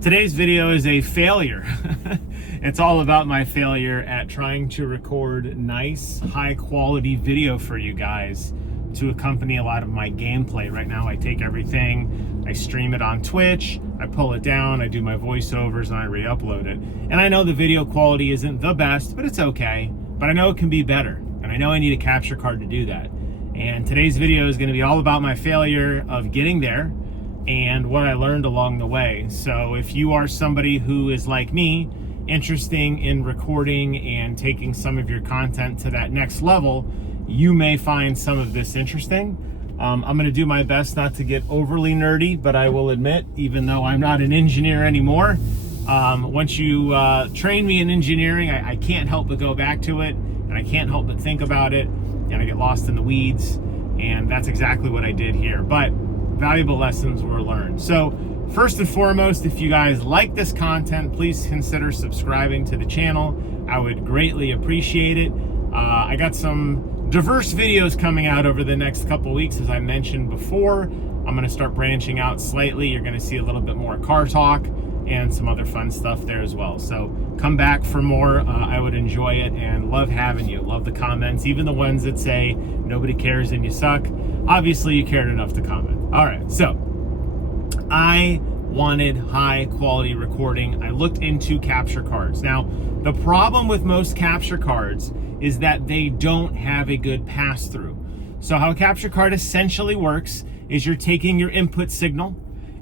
Today's video is a failure. It's all about my failure at trying to record nice, high quality video for you guys to accompany a lot of my gameplay. Right now I take everything, I stream it on Twitch, I pull it down, I do my voiceovers, and I re-upload it. And I know the video quality isn't the best, but it's okay. But I know it can be better, and I know I need a capture card to do that. And today's video is gonna be all about my failure of getting there and what I learned along the way. So if you are somebody who is like me, interested in recording and taking some of your content to that next level, you may find some of this interesting. I'm gonna do my best not to get overly nerdy, but I will admit, even though I'm not an engineer anymore, once you train me in engineering, I can't help but go back to it, and I can't help but think about it, and I get lost in the weeds, and that's exactly what I did here. But valuable lessons were learned. So first and foremost, if you guys like this content, please consider subscribing to the channel. I would greatly appreciate it. I got some diverse videos coming out over the next couple weeks, as I mentioned before. I'm gonna start branching out slightly. You're gonna see a little bit more car talk and some other fun stuff there as well. So come back for more. I would enjoy it and love having you. Love the comments, even the ones that say nobody cares and you suck. Obviously you cared enough to comment. All right, so I wanted high quality recording. I looked into capture cards. Now, the problem with most capture cards is that they don't have a good pass-through. So how a capture card essentially works is you're taking your input signal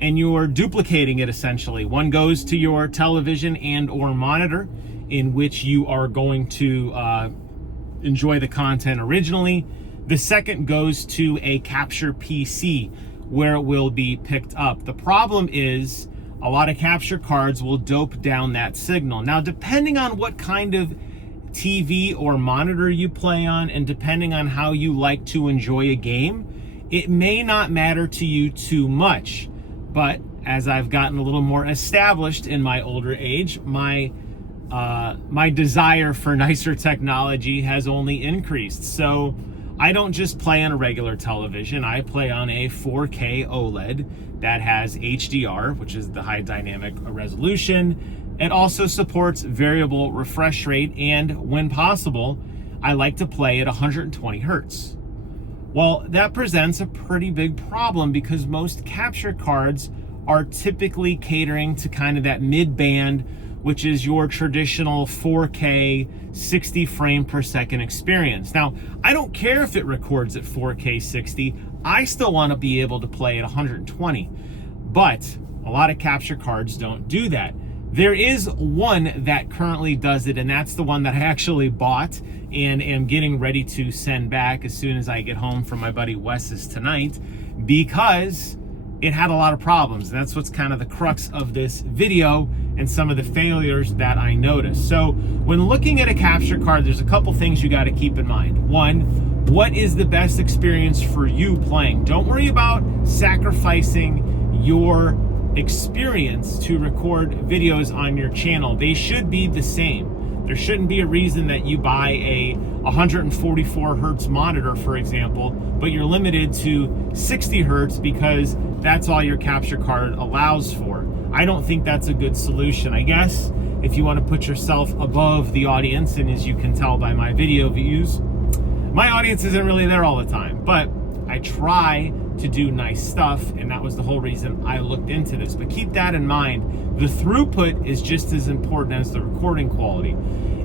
and you're duplicating it essentially. One goes to your television and or monitor in which you are going to enjoy the content originally. The second goes to a capture PC where it will be picked up. The problem is a lot of capture cards will dope down that signal. Now, depending on what kind of TV or monitor you play on, and depending on how you like to enjoy a game, it may not matter to you too much. But as I've gotten a little more established in my older age, my desire for nicer technology has only increased. So I don't just play on a regular television. I play on a 4K OLED that has HDR, which is the high dynamic resolution. It also supports variable refresh rate, and when possible, I like to play at 120 Hertz. Well, that presents a pretty big problem because most capture cards are typically catering to kind of that mid-band, which is your traditional 4K 60 frame per second experience. Now, I don't care if it records at 4K 60, I still want to be able to play at 120. But a lot of capture cards don't do that. There is one that currently does it, and that's the one that I actually bought and am getting ready to send back as soon as I get home from my buddy Wes's tonight, because it had a lot of problems. And that's what's kind of the crux of this video and some of the failures that I noticed. So when looking at a capture card, there's a couple things you got to keep in mind. One, what is the best experience for you playing? Don't worry about sacrificing your experience to record videos on your channel. They should be the same. There shouldn't be a reason that you buy a 144 Hertz monitor, for example, but you're limited to 60 Hertz because that's all your capture card allows for. I don't think that's a good solution. I guess if you want to put yourself above the audience, and as you can tell by my video views, my audience isn't really there all the time, but I try to do nice stuff, and that was the whole reason I looked into this. But keep that in mind. The throughput is just as important as the recording quality.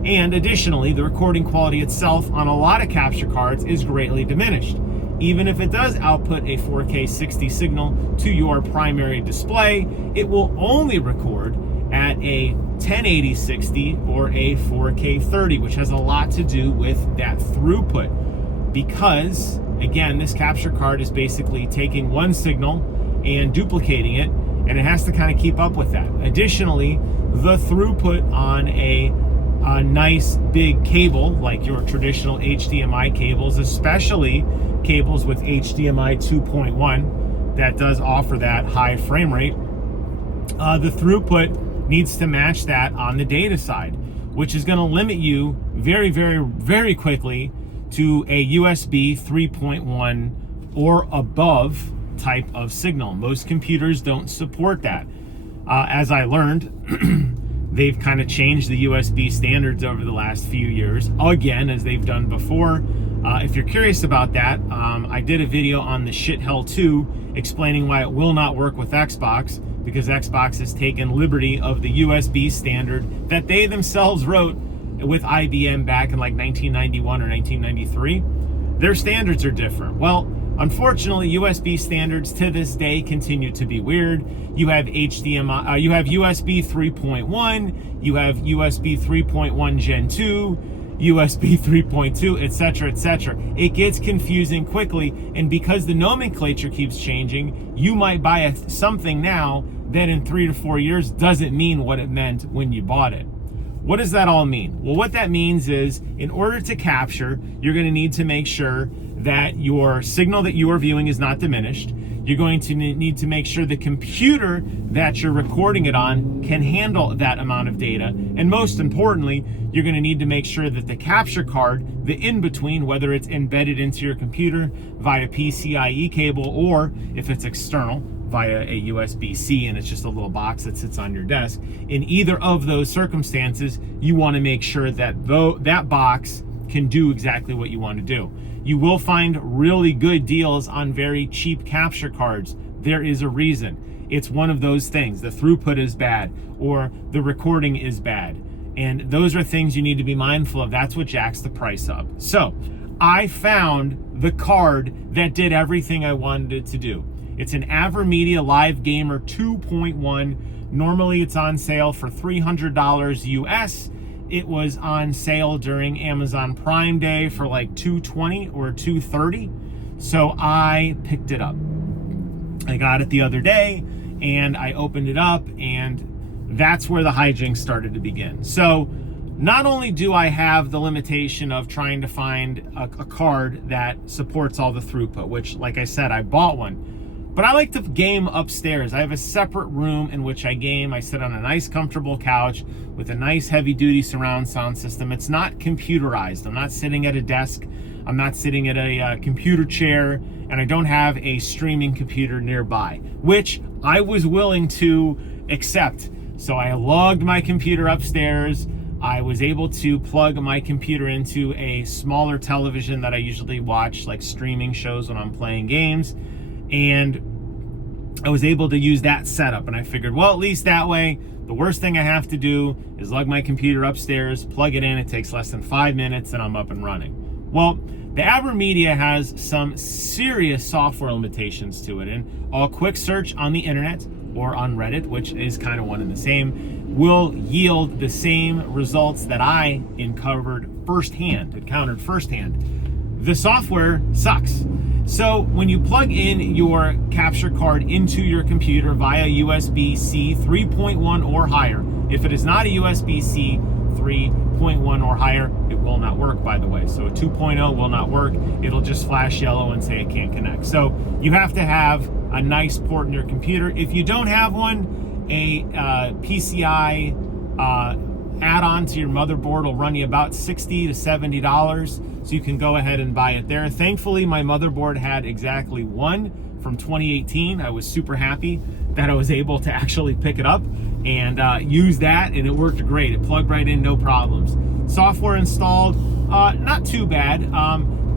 And additionally, the recording quality itself on a lot of capture cards is greatly diminished. Even if it does output a 4K 60 signal to your primary display, it will only record at a 1080 60 or a 4K 30, which has a lot to do with that throughput. Because again, this capture card is basically taking one signal and duplicating it, and it has to kind of keep up with that. Additionally, the throughput on a nice big cable like your traditional HDMI cables, especially cables with HDMI 2.1 that does offer that high frame rate, the throughput needs to match that on the data side, which is going to limit you very, very, very quickly to a USB 3.1 or above type of signal. Most computers don't support that. As I learned, they've kind of changed the USB standards over the last few years, again, as they've done before. If you're curious about that, I did a video on the Shit Hell 2 explaining why it will not work with Xbox, because Xbox has taken liberty of the USB standard that they themselves wrote with IBM back in like 1991 or 1993. Their standards are different. Well, unfortunately, USB standards to this day continue to be weird. You have HDMI, you have USB 3.1, you have USB 3.1 Gen 2, USB 3.2, etc., etc. It gets confusing quickly, and because the nomenclature keeps changing, you might buy something now that in 3 to 4 years doesn't mean what it meant when you bought it. What does that all mean? Well, what that means is, in order to capture, you're going to need to make sure that your signal that you are viewing is not diminished. You're going to need to make sure the computer that you're recording it on can handle that amount of data. And most importantly, you're going to need to make sure that the capture card, the in-between, whether it's embedded into your computer via PCIe cable, or if it's external, via a USB-C and it's just a little box that sits on your desk. In either of those circumstances, you want to make sure that that box can do exactly what you want to do. You will find really good deals on very cheap capture cards. There is a reason. It's one of those things. The throughput is bad, or the recording is bad. And those are things you need to be mindful of. That's what jacks the price up. So I found the card that did everything I wanted it to do. It's an AVERMEDIA Live Gamer 2.1. Normally it's on sale for $300 US. It was on sale during Amazon Prime Day for like $220 or $230. So I picked it up. I got it the other day and I opened it up, and that's where the hijinks started to begin. So not only do I have the limitation of trying to find a card that supports all the throughput, which, like I said, I bought one, but I like to game upstairs. I have a separate room in which I game. I sit on a nice, comfortable couch with a nice, heavy-duty surround sound system. It's not computerized. I'm not sitting at a desk. I'm not sitting at a computer chair, and I don't have a streaming computer nearby, which I was willing to accept. So I logged my computer upstairs. I was able to plug my computer into a smaller television that I usually watch, like streaming shows when I'm playing games. And I was able to use that setup, and I figured, well, at least that way, the worst thing I have to do is lug my computer upstairs, plug it in. It takes less than 5 minutes and I'm up and running. Well, the AVERMEDIA has some serious software limitations to it, and a quick search on the internet or on Reddit, which is kind of one and the same, will yield the same results that I encountered firsthand. The software sucks. So when you plug in your capture card into your computer via USB-C 3.1 or higher, if it is not a USB-C 3.1 or higher, it will not work, by the way. So a 2.0 will not work. It'll just flash yellow and say it can't connect. So you have to have a nice port in your computer. If you don't have one, a PCI add-on to your motherboard will run you about $60 to $70. So you can go ahead and buy it there. Thankfully, my motherboard had exactly one from 2018. I was super happy that I was able to actually pick it up and use that, and it worked great. It plugged right in, no problems. Software installed, not too bad,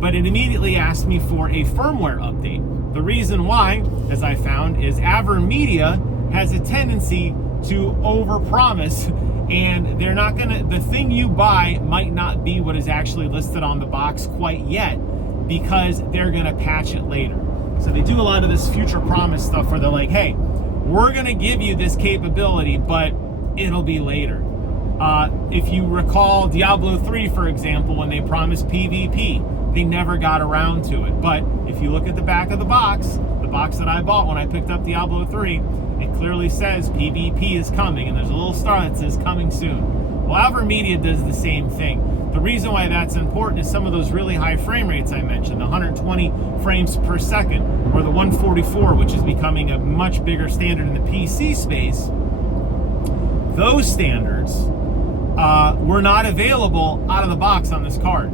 but it immediately asked me for a firmware update. The reason why, as I found, is AVERMEDIA has a tendency to overpromise, and they're not gonna, the thing you buy might not be what is actually listed on the box quite yet, because they're gonna patch it later. So they do a lot of this future promise stuff where they're like, hey, we're gonna give you this capability, but it'll be later. If you recall Diablo 3, for example, when they promised PvP, they never got around to it. But if you look at the back of the box that I bought when I picked up Diablo 3, it clearly says PvP is coming, and there's a little star that says coming soon. Well, AVERMEDIA does the same thing. The reason why that's important is some of those really high frame rates I mentioned, the 120 frames per second, or the 144, which is becoming a much bigger standard in the PC space. Those standards were not available out of the box on this card.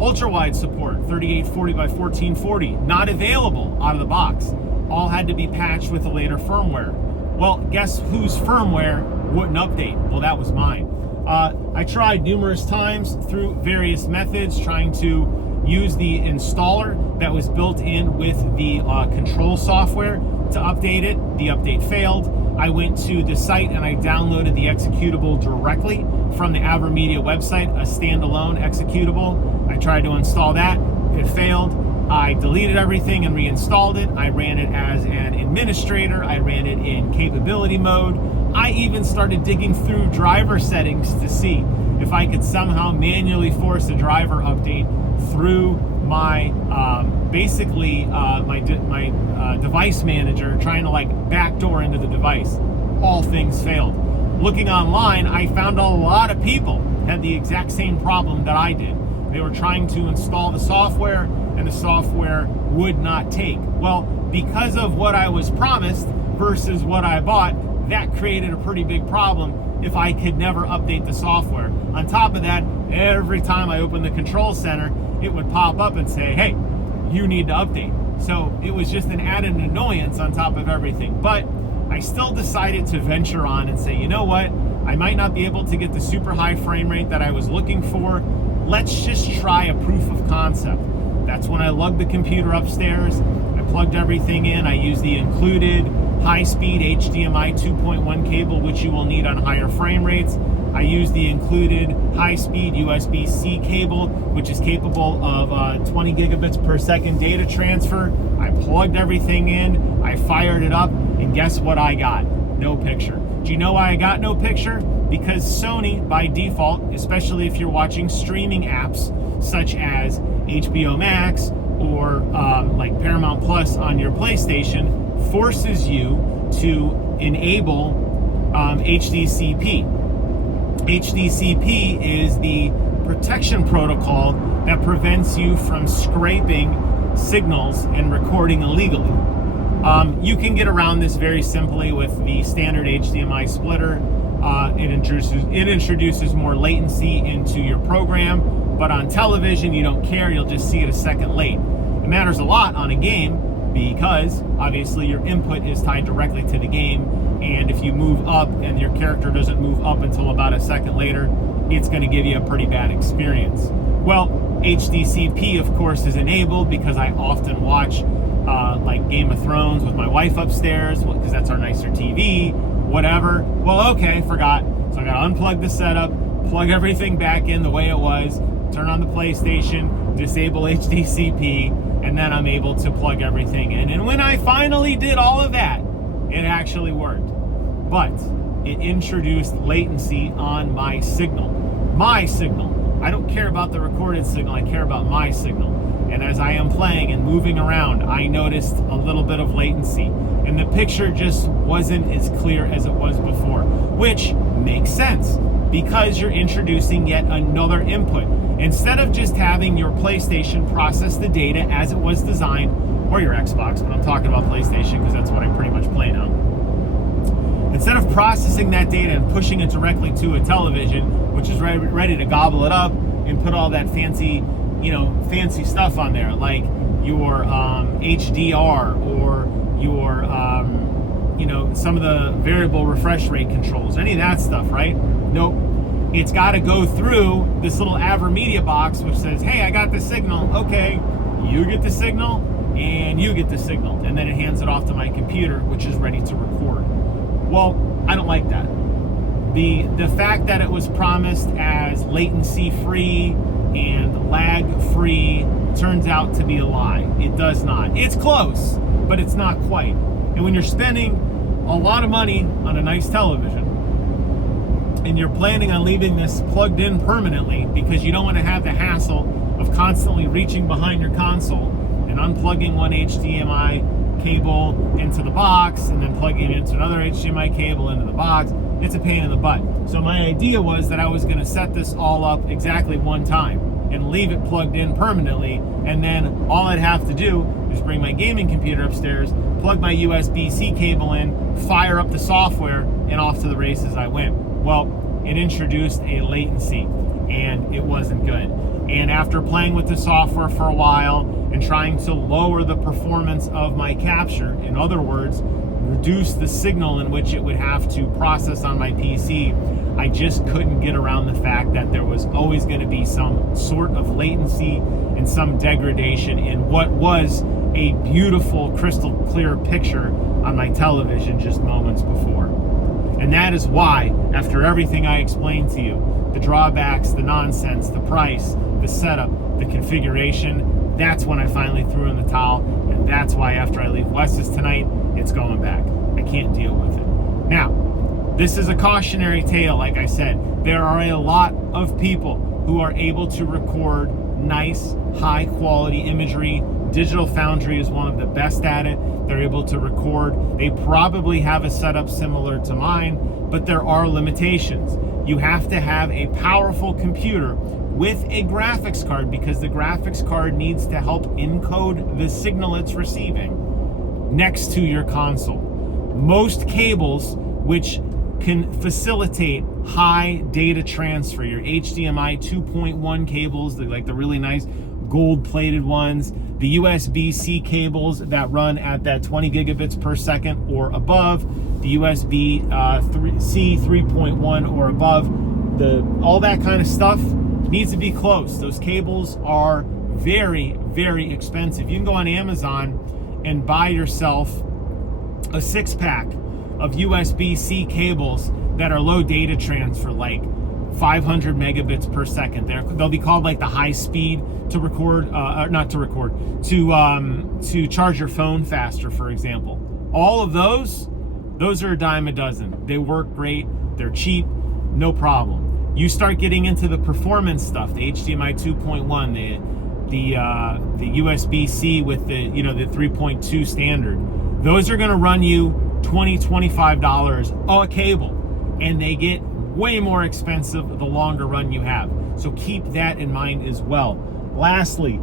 Ultra-wide support, 3840 by 1440, not available out of the box. All had to be patched with a later firmware. Well, guess whose firmware wouldn't update? Well, that was mine. I tried numerous times through various methods trying to use the installer that was built in with the control software to update it. The update failed. I went to the site and I downloaded the executable directly from the AVERMEDIA website, a standalone executable. I tried to install that. It failed. I deleted everything and reinstalled it. I ran it as an administrator. I ran it in capability mode. I even started digging through driver settings to see if I could somehow manually force a driver update through my my device manager, trying to like backdoor into the device. All things failed. Looking online, I found a lot of people had the exact same problem that I did. They were trying to install the software and the software would not take. Well, because of what I was promised versus what I bought, that created a pretty big problem if I could never update the software. On top of that, every time I opened the control center, it would pop up and say, hey, you need to update. So it was just an added annoyance on top of everything. But I still decided to venture on and say, you know what? I might not be able to get the super high frame rate that I was looking for. Let's just try a proof of concept. That's when I lugged the computer upstairs. I plugged everything in. I used the included high-speed HDMI 2.1 cable, which you will need on higher frame rates. I used the included high-speed USB-C cable, which is capable of 20 gigabits per second data transfer. I plugged everything in, I fired it up, and guess what I got? No picture. Do you know why I got no picture? Because Sony, by default, especially if you're watching streaming apps such as HBO Max or like Paramount Plus on your PlayStation, forces you to enable HDCP. HDCP is the protection protocol that prevents you from scraping signals and recording illegally. You can get around this very simply with the standard HDMI splitter. It introduces more latency into your program, but on television you don't care, you'll just see it a second late. It matters a lot on a game because obviously your input is tied directly to the game, and if you move up and your character doesn't move up until about a second later, it's going to give you a pretty bad experience. Well, HDCP of course is enabled because I often watch like Game of Thrones with my wife upstairs because that's our nicer TV, whatever. Well, okay, forgot. So I got to unplug the setup, plug everything back in the way it was, turn on the PlayStation, disable HDCP, and then I'm able to plug everything in. And when I finally did all of that, it actually worked. But it introduced latency on my signal. My signal. I don't care about the recorded signal, I care about my signal. And as I am playing and moving around, I noticed a little bit of latency. And the picture just wasn't as clear as it was before, which makes sense because you're introducing yet another input. Instead of just having your PlayStation process the data as it was designed, or your Xbox, but I'm talking about PlayStation because that's what I pretty much play now. Instead of processing that data and pushing it directly to a television, which is ready to gobble it up and put all that fancy stuff on there, like your HDR or your, some of the variable refresh rate controls, any of that stuff, right? Nope. It's got to go through this little AVERMEDIA box, which says, hey, I got the signal. Okay, you get the signal and you get the signal. And then it hands it off to my computer, which is ready to record. Well, I don't like that. The fact that it was promised as latency-free and lag-free turns out to be a lie. It does not. It's close, but it's not quite. And when you're spending a lot of money on a nice television, and you're planning on leaving this plugged in permanently because you don't want to have the hassle of constantly reaching behind your console and unplugging one HDMI cable into the box and then plugging it into another HDMI cable into the box, it's a pain in the butt. So my idea was that I was going to set this all up exactly one time and leave it plugged in permanently, and then all I'd have to do is bring my gaming computer upstairs, plug my USB-C cable in, fire up the software, and off to the races I went. Well, it introduced a latency, and it wasn't good. And after playing with the software for a while and trying to lower the performance of my capture, in other words, reduce the signal in which it would have to process on my PC, I just couldn't get around the fact that there was always going to be some sort of latency and some degradation in what was a beautiful, crystal clear picture on my television just moments before. And that is why, after everything I explained to you, the drawbacks, the nonsense, the price, the setup, the configuration, that's when I finally threw in the towel. And that's why after I leave Wes's tonight, it's going back. I can't deal with it. Now, this is a cautionary tale, like I said. There are a lot of people who are able to record nice, high quality imagery. Digital Foundry is one of the best at it. They're able to record. They probably have a setup similar to mine, but there are limitations. You have to have a powerful computer with a graphics card, because the graphics card needs to help encode the signal it's receiving next to your console. Most cables which can facilitate high data transfer, your HDMI 2.1 cables, like the really nice gold-plated ones, the USB-C cables that run at that 20 gigabits per second or above, the USB-C 3.1 or above, all that kind of stuff needs to be close. Those cables are very, very expensive. You can go on Amazon and buy yourself a 6-pack of USB-C cables that are low data transfer, like 500 megabits per second. They'll be called like the high speed to record, to charge your phone faster, for example. All of those are a dime a dozen. They work great. They're cheap, no problem. You start getting into the performance stuff, the HDMI 2.1, the USB-C with the 3.2 standard. Those are going to run you $20, $25 a cable, and they get way more expensive the longer run you have. So keep that in mind as well. Lastly,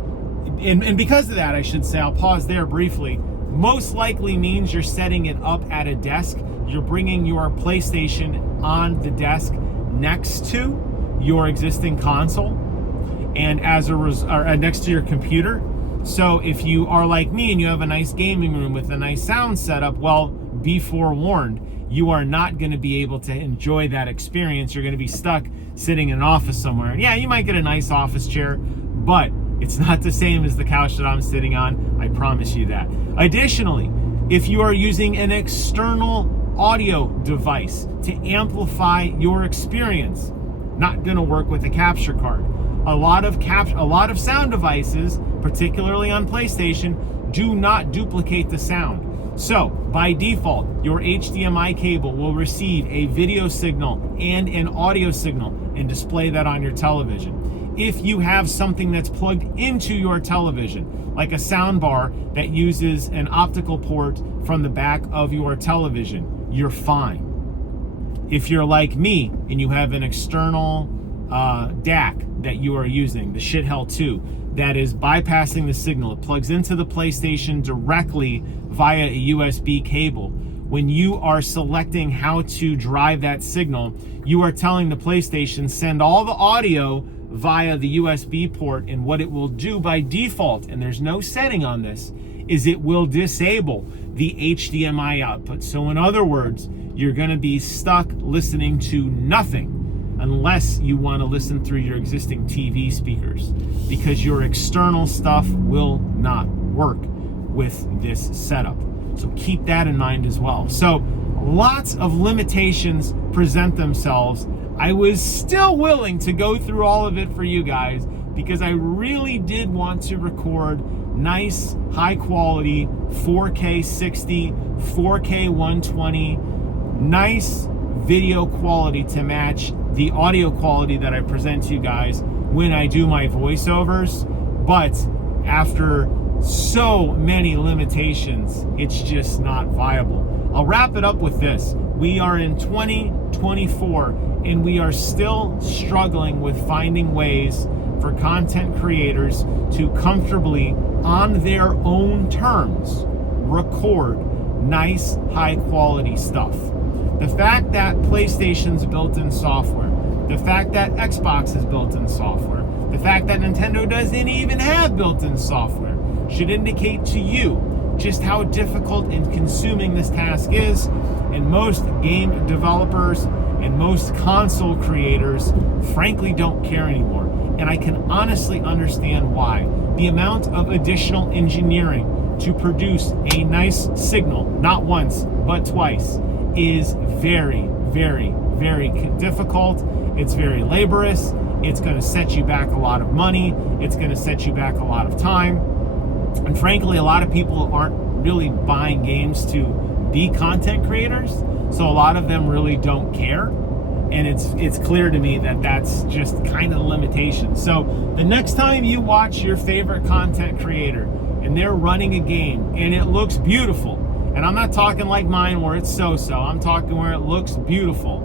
and because of that, I should say, I'll pause there briefly, most likely means you're setting it up at a desk. You're bringing your PlayStation on the desk next to your existing console, and next to your computer. So if you are like me and you have a nice gaming room with a nice sound setup, well, be forewarned, you are not going to be able to enjoy that experience. You're going to be stuck sitting in an office somewhere. And yeah, you might get a nice office chair, but it's not the same as the couch that I'm sitting on. I promise you that. Additionally, if you are using an external audio device to amplify your experience, not going to work with a capture card. A lot of sound devices, particularly on PlayStation, do not duplicate the sound. So, by default, your HDMI cable will receive a video signal and an audio signal and display that on your television. If you have something that's plugged into your television, like a sound bar that uses an optical port from the back of your television, you're fine. If you're like me and you have an external DAC that you are using, the Shithell 2, that is bypassing the signal, it plugs into the PlayStation directly via a USB cable. When you are selecting how to drive that signal, you are telling the PlayStation, send all the audio via the USB port, and what it will do by default, and there's no setting on this, is it will disable the HDMI output. So in other words, you're going to be stuck listening to nothing unless you want to listen through your existing TV speakers, because your external stuff will not work with this setup. So keep that in mind as well. So lots of limitations present themselves. I was still willing to go through all of it for you guys because I really did want to record nice, high quality, 4K 60, 4K 120, nice video quality to match the audio quality that I present to you guys when I do my voiceovers. But after so many limitations, it's just not viable. I'll wrap it up with this. We are in 2024 and we are still struggling with finding ways for content creators to comfortably, on their own terms, record nice, high quality stuff. The fact that PlayStation's built-in software, the fact that Xbox is built-in software, the fact that Nintendo doesn't even have built-in software should indicate to you just how difficult and consuming this task is. And most game developers and most console creators frankly don't care anymore. And I can honestly understand why. The amount of additional engineering to produce a nice signal, not once, but twice, is very, very, very difficult. It's very laborious. It's going to set you back a lot of money. It's going to set you back a lot of time. And frankly, a lot of people aren't really buying games to be content creators. So a lot of them really don't care. And it's clear to me that that's just kind of the limitation. So the next time you watch your favorite content creator and they're running a game and it looks beautiful, and I'm not talking like mine where it's so-so, I'm talking where it looks beautiful,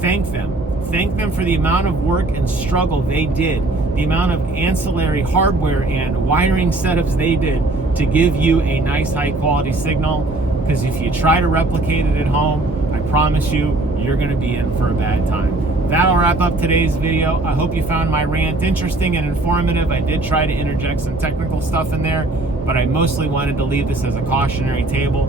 thank them. Thank them for the amount of work and struggle they did, the amount of ancillary hardware and wiring setups they did to give you a nice high quality signal. Because if you try to replicate it at home, I promise you, you're going to be in for a bad time. That'll wrap up today's video. I hope you found my rant interesting and informative. I did try to interject some technical stuff in there, but I mostly wanted to leave this as a cautionary tale.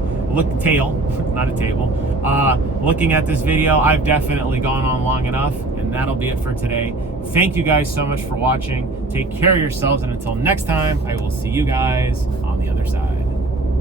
Looking at this video, I've definitely gone on long enough, and that'll be it for today. Thank you guys so much for watching. Take care of yourselves, and until next time, I will see you guys on the other side.